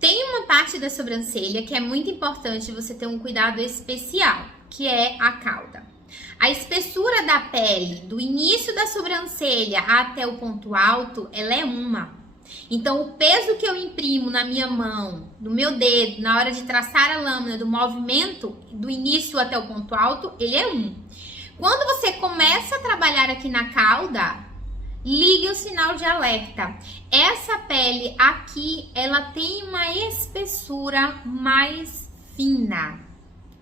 Tem uma parte da sobrancelha que é muito importante você ter um cuidado especial, que é a cauda. A espessura da pele, do início da sobrancelha até o ponto alto, ela é uma. Então, o peso que eu imprimo na minha mão, no meu dedo, na hora de traçar a lâmina, do movimento, do início até o ponto alto, ele é um. Quando você começa a trabalhar aqui na cauda, ligue o sinal de alerta. Essa pele aqui, ela tem uma espessura mais fina.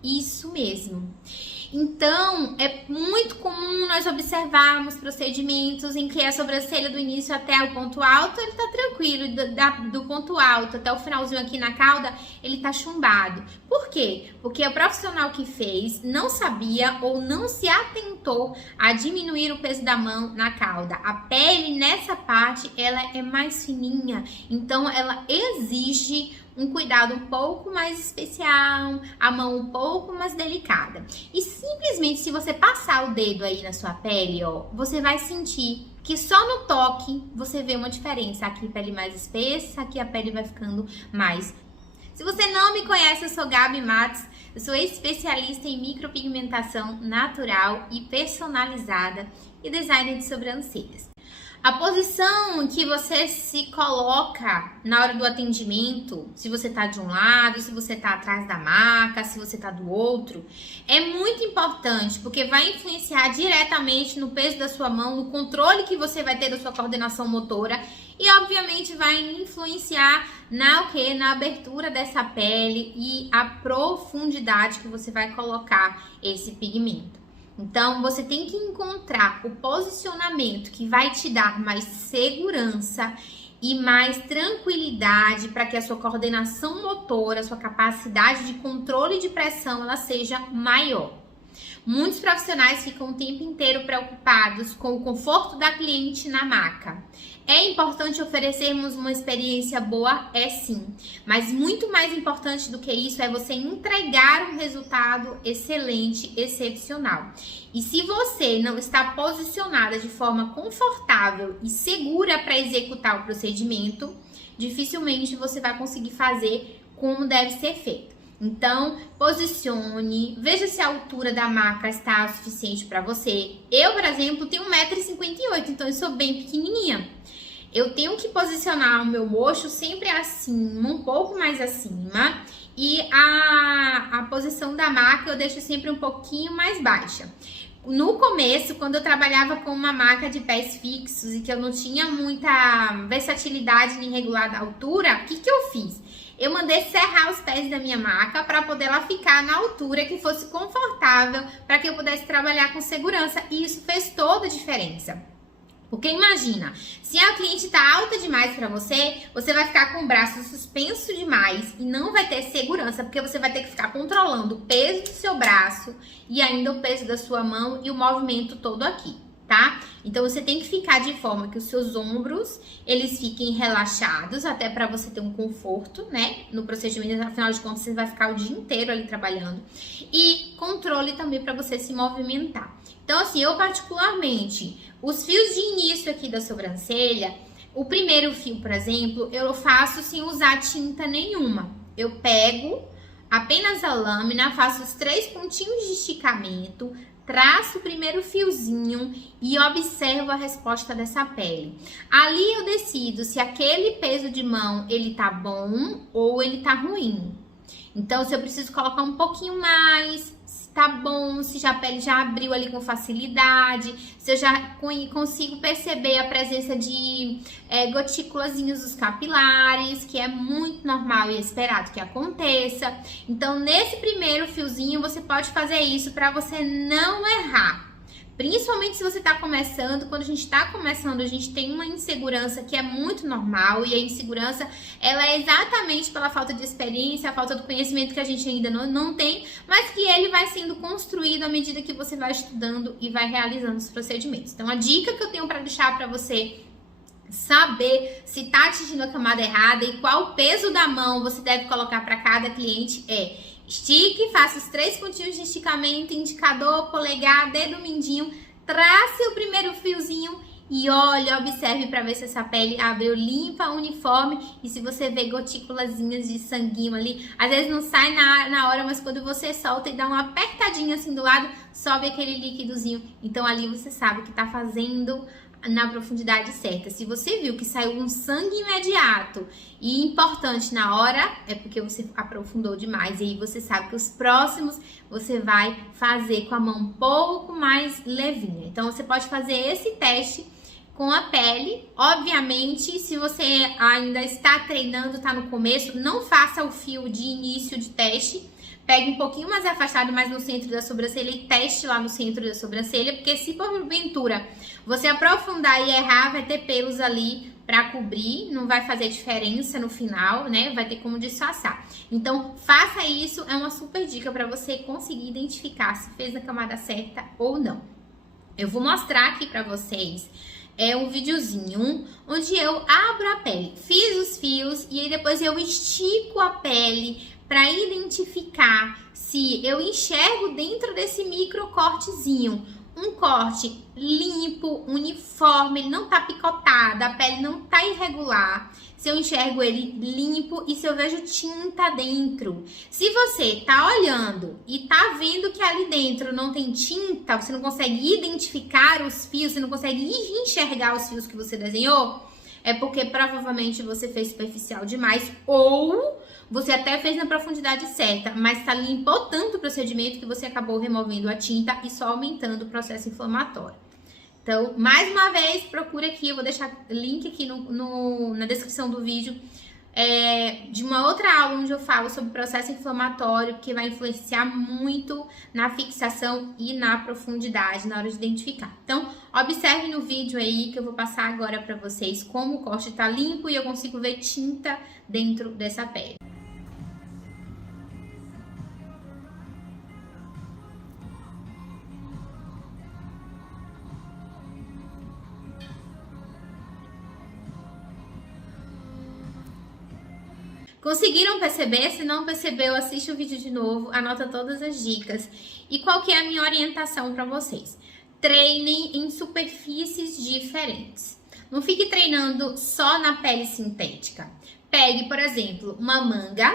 Isso mesmo. Então, é muito comum nós observarmos procedimentos em que a sobrancelha do início até o ponto alto, ele tá tranquilo, do ponto alto até o finalzinho aqui na cauda, ele tá chumbado. Por quê? Porque o profissional que fez não sabia ou não se atentou a diminuir o peso da mão na cauda. A pele nessa parte, ela é mais fininha, então ela exige um cuidado um pouco mais especial, a mão um pouco mais delicada. E simplesmente se você passar o dedo aí na sua pele, ó, você vai sentir que só no toque você vê uma diferença. Aqui a pele mais espessa, aqui a pele vai ficando mais. Se você não me conhece, eu sou Gabi Matos, eu sou especialista em micropigmentação natural e personalizada e designer de sobrancelhas. A posição que você se coloca na hora do atendimento, se você tá de um lado, se você tá atrás da maca, se você tá do outro, é muito importante, porque vai influenciar diretamente no peso da sua mão, no controle que você vai ter da sua coordenação motora e, obviamente, vai influenciar na abertura dessa pele e a profundidade que você vai colocar esse pigmento. Então, você tem que encontrar o posicionamento que vai te dar mais segurança e mais tranquilidade para que a sua coordenação motora, a sua capacidade de controle de pressão, ela seja maior. Muitos profissionais ficam o tempo inteiro preocupados com o conforto da cliente na maca. É importante oferecermos uma experiência boa? É sim. Mas muito mais importante do que isso é você entregar um resultado excelente, excepcional. E se você não está posicionada de forma confortável e segura para executar o procedimento, dificilmente você vai conseguir fazer como deve ser feito. Então, posicione, veja se a altura da maca está suficiente para você. Eu, por exemplo, tenho 1,58 m, então eu sou bem pequenininha. Eu tenho que posicionar o meu mocho sempre acima, um pouco mais acima, e a posição da maca eu deixo sempre um pouquinho mais baixa. No começo, quando eu trabalhava com uma maca de pés fixos e que eu não tinha muita versatilidade em regular a altura, o que eu fiz? Eu mandei serrar os pés da minha maca para poder ela ficar na altura que fosse confortável, para que eu pudesse trabalhar com segurança. E isso fez toda a diferença. Porque imagina, se a cliente está alta demais para você, você vai ficar com o braço suspenso demais e não vai ter segurança, porque você vai ter que ficar controlando o peso do seu braço e ainda o peso da sua mão e o movimento todo aqui, tá? Então você tem que ficar de forma que os seus ombros, eles fiquem relaxados, até para você ter um conforto, né? No procedimento, afinal de contas, você vai ficar o dia inteiro ali trabalhando. E controle também para você se movimentar. Então, assim, eu particularmente, os fios de início aqui da sobrancelha, o primeiro fio, por exemplo, eu faço sem usar tinta nenhuma. Eu pego apenas a lâmina, faço os 3 pontinhos de esticamento, traço o primeiro fiozinho e observo a resposta dessa pele. Ali eu decido se aquele peso de mão, ele tá bom ou ele tá ruim. Então, se eu preciso colocar um pouquinho mais, se tá bom, se a pele já abriu ali com facilidade, se eu já consigo perceber a presença de gotículazinhos dos capilares, que é muito normal e esperado que aconteça. Então, nesse primeiro fiozinho, você pode fazer isso para você não errar. Principalmente se você está começando, quando a gente está começando, a gente tem uma insegurança que é muito normal, e a insegurança, ela é exatamente pela falta de experiência, a falta do conhecimento que a gente ainda não tem, mas que ele vai sendo construído à medida que você vai estudando e vai realizando os procedimentos. Então, a dica que eu tenho para deixar para você saber se está atingindo a camada errada e qual o peso da mão você deve colocar para cada cliente é: estique, faça os 3 pontinhos de esticamento, indicador, polegar, dedo mindinho, trace o primeiro fiozinho e olhe, observe para ver se essa pele abriu limpa, uniforme, e se você vê gotículazinhas de sanguinho ali, às vezes não sai na hora, mas quando você solta e dá uma apertadinha assim do lado, sobe aquele líquidozinho. Então ali você sabe que tá fazendo na profundidade certa. Se você viu que saiu um sangue imediato e importante na hora, é porque você aprofundou demais. E aí você sabe que os próximos você vai fazer com a mão um pouco mais levinha. Então você pode fazer esse teste com a pele. Obviamente, se você ainda está treinando, está no começo, não faça o fio de início de teste. Pegue um pouquinho mais afastado, mais no centro da sobrancelha e teste lá no centro da sobrancelha, porque se porventura você aprofundar e errar, vai ter pelos ali para cobrir, não vai fazer diferença no final, né? Vai ter como disfarçar. Então, faça isso, é uma super dica para você conseguir identificar se fez a camada certa ou não. Eu vou mostrar aqui para vocês um videozinho onde eu abro a pele, fiz os fios e aí depois eu estico a pele para identificar se eu enxergo dentro desse micro cortezinho um corte limpo, uniforme, ele não tá picotado, a pele não tá irregular. Se eu enxergo ele limpo e se eu vejo tinta dentro. Se você tá olhando e tá vendo que ali dentro não tem tinta, você não consegue identificar os fios, você não consegue enxergar os fios que você desenhou, é porque provavelmente você fez superficial demais ou você até fez na profundidade certa, mas tá limpou tanto o procedimento que você acabou removendo a tinta e só aumentando o processo inflamatório. Então, mais uma vez, procura aqui, eu vou deixar link aqui na descrição do vídeo de uma outra aula onde eu falo sobre o processo inflamatório, que vai influenciar muito na fixação e na profundidade na hora de identificar. Então, observe no vídeo aí que eu vou passar agora para vocês como o corte tá limpo e eu consigo ver tinta dentro dessa pele. Conseguiram perceber? Se não percebeu, assiste o vídeo de novo, anota todas as dicas. E qual que é a minha orientação para vocês? Treinem em superfícies diferentes. Não fique treinando só na pele sintética. Pegue, por exemplo, uma manga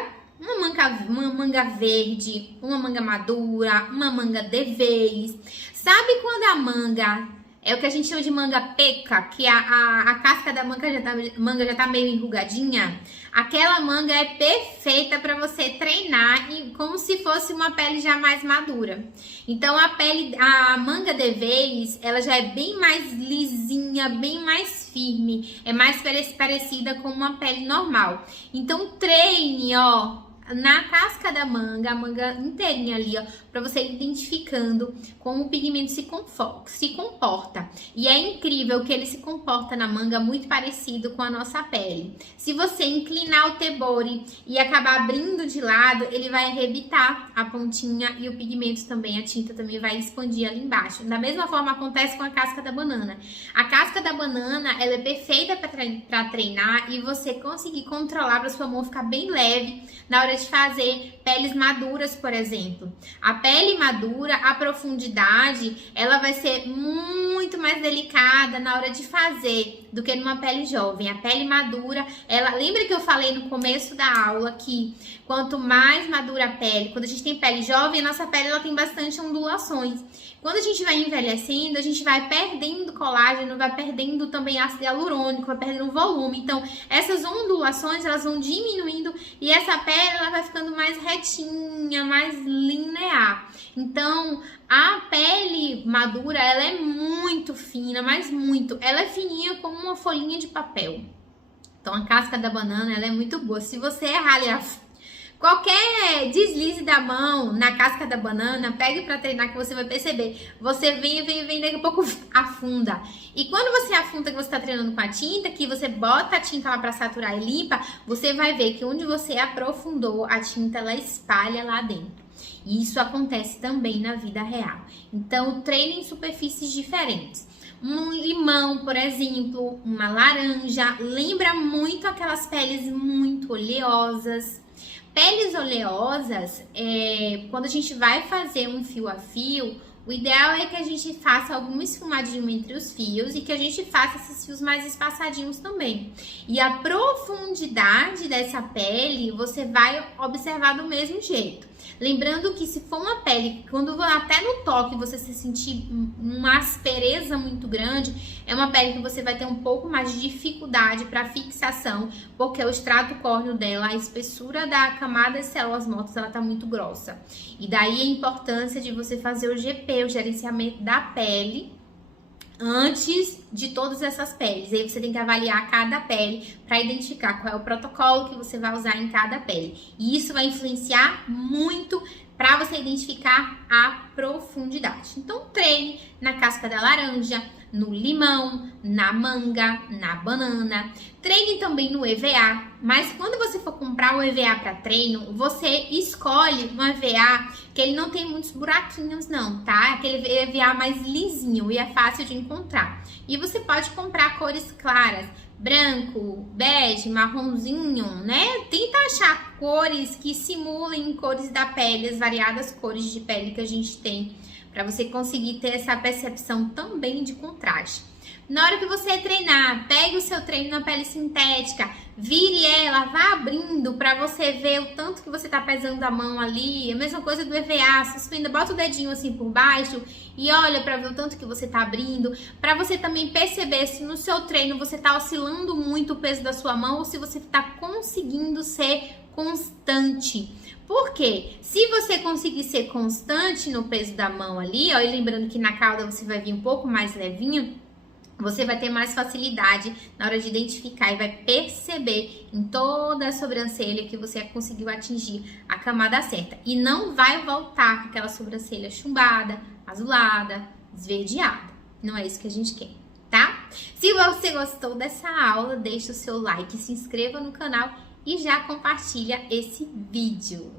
verde, uma manga madura, uma manga de vez. Sabe quando a manga é o que a gente chama de manga peca, que a casca da manga já tá meio enrugadinha? Aquela manga é perfeita para você treinar como se fosse uma pele já mais madura. Então a manga de vez, ela já é bem mais lisinha, bem mais firme, é mais parecida com uma pele normal. Então treine, ó, na casca da manga, a manga inteirinha ali, ó, pra você ir identificando como o pigmento se comporta. E é incrível que ele se comporta na manga muito parecido com a nossa pele. Se você inclinar o tebori e acabar abrindo de lado, ele vai arrebitar a pontinha e o pigmento também, a tinta também vai expandir ali embaixo. Da mesma forma acontece com a casca da banana. A casca da banana, ela é perfeita para treinar e você conseguir controlar para sua mão ficar bem leve na hora de fazer peles maduras, por exemplo. A pele madura, a profundidade, ela vai ser muito mais delicada na hora de fazer do que numa pele jovem. A pele madura, lembra que eu falei no começo da aula que quanto mais madura a pele, quando a gente tem pele jovem, a nossa pele ela tem bastante ondulações. Quando a gente vai envelhecendo, a gente vai perdendo colágeno, vai perdendo também ácido hialurônico, vai perdendo volume. Então, essas ondulações, elas vão diminuindo e essa pele, ela vai ficando mais retinha, mais linear. Então, a pele madura, ela é muito fina, mas muito. Ela é fininha como uma folhinha de papel. Então, a casca da banana, ela é muito boa. Se você errar ali qualquer deslize da mão na casca da banana, pegue para treinar que você vai perceber. Você vem, daqui a pouco afunda. E quando você afunda, que você está treinando com a tinta, que você bota a tinta lá para saturar e limpa, você vai ver que onde você aprofundou, a tinta ela espalha lá dentro. E isso acontece também na vida real. Então, treine em superfícies diferentes. Um limão, por exemplo, uma laranja, lembra muito aquelas peles muito oleosas. Peles oleosas, quando a gente vai fazer um fio a fio, O ideal é que a gente faça algum esfumadinho entre os fios e que a gente faça esses fios mais espaçadinhos também. E a profundidade dessa pele você vai observar do mesmo jeito. Lembrando que se for uma pele, quando até no toque você se sentir uma aspereza muito grande, é uma pele que você vai ter um pouco mais de dificuldade para fixação, porque o extrato córneo dela, a espessura da camada de células mortas, ela tá muito grossa. E daí a importância de você fazer o GP, o gerenciamento da pele, antes de todas essas peles. Aí você tem que avaliar cada pele para identificar qual é o protocolo que você vai usar em cada pele. E isso vai influenciar muito para você identificar a profundidade. Então treine na casca da laranja, no limão, na manga, na banana. Treine também no EVA, mas quando você for comprar o EVA para treino, você escolhe um EVA que ele não tem muitos buraquinhos não, tá? Aquele EVA mais lisinho e é fácil de encontrar. E você pode comprar cores claras, branco, bege, marronzinho, né? Tenta achar cores que simulem cores da pele, as variadas cores de pele que a gente tem, para você conseguir ter essa percepção também de contraste. Na hora que você treinar, pegue o seu treino na pele sintética, vire ela, vá abrindo para você ver o tanto que você tá pesando a mão ali. A mesma coisa do EVA, suspenda, bota o dedinho assim por baixo e olha para ver o tanto que você tá abrindo, para você também perceber se no seu treino você tá oscilando muito o peso da sua mão ou se você tá conseguindo ser constante. Por quê? Se você conseguir ser constante no peso da mão ali, ó, e lembrando que na cauda você vai vir um pouco mais levinho, você vai ter mais facilidade na hora de identificar e vai perceber em toda a sobrancelha que você conseguiu atingir a camada certa. E não vai voltar com aquela sobrancelha chumbada, azulada, esverdeada. Não é isso que a gente quer, tá? Se você gostou dessa aula, deixa o seu like, se inscreva no canal e já compartilha esse vídeo.